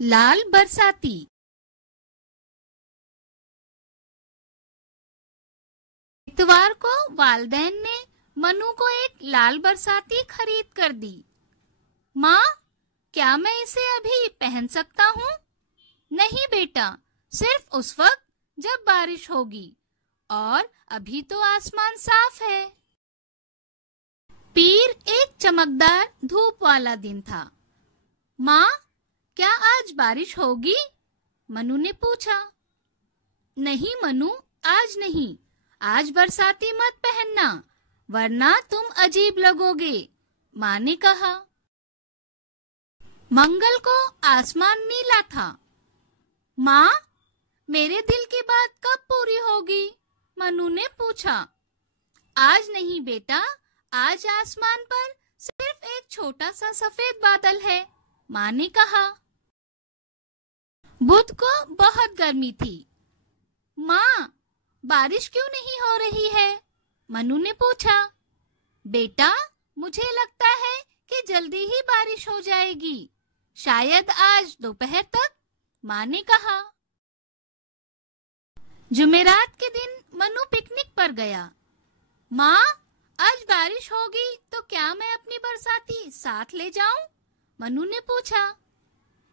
लाल बरसाती। इतवार को वालदैन ने मनु को एक लाल बरसाती खरीद कर दी। माँ, क्या मैं इसे अभी पहन सकता हूँ? नहीं बेटा, सिर्फ उस वक्त जब बारिश होगी, और अभी तो आसमान साफ है। पीर एक चमकदार धूप वाला दिन था। माँ, क्या आज बारिश होगी? मनु ने पूछा। नहीं मनु, आज नहीं। आज बरसाती मत पहनना, वरना तुम अजीब लगोगे, माँ ने कहा। मंगल को आसमान नीला था। माँ, मेरे दिल की बात कब पूरी होगी? मनु ने पूछा। आज नहीं बेटा, आज आसमान पर सिर्फ एक छोटा सा सफेद बादल है, माँ ने कहा। बुध को बहुत गर्मी थी। माँ, बारिश क्यों नहीं हो रही है? मनु ने पूछा। बेटा, मुझे लगता है कि जल्दी ही बारिश हो जाएगी, शायद आज दोपहर तक, माँ ने कहा। जुमेरात के दिन मनु पिकनिक पर गया। माँ, आज बारिश होगी तो क्या मैं अपनी बरसाती साथ ले जाऊं? मनु ने पूछा।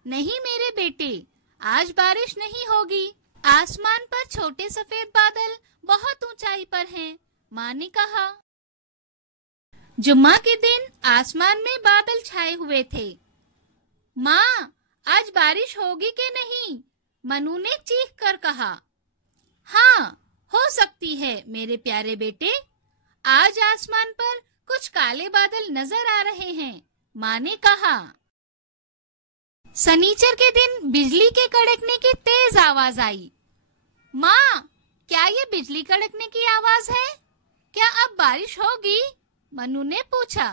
नहीं मेरे बेटे, आज बारिश नहीं होगी। आसमान पर छोटे सफेद बादल बहुत ऊंचाई पर हैं, माँ ने कहा। जुम्मा के दिन आसमान में बादल छाए हुए थे। माँ, आज बारिश होगी कि नहीं? मनु ने चीख कर कहा। हाँ, हो सकती है मेरे प्यारे बेटे। आज आसमान पर कुछ काले बादल नजर आ रहे हैं, माँ ने कहा। शनिचर के दिन बिजली के कड़कने की तेज आवाज आई। माँ, क्या ये बिजली कड़कने की आवाज है? क्या अब बारिश होगी? मनु ने पूछा।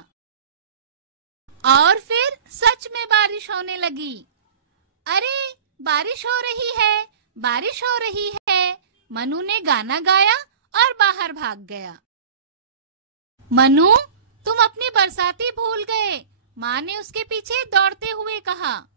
और फिर सच में बारिश होने लगी। अरे, बारिश हो रही है, बारिश हो रही है, मनु ने गाना गाया और बाहर भाग गया। मनु, तुम अपनी बरसाती भूल गए, माँ ने उसके पीछे दौड़ते हुए कहा।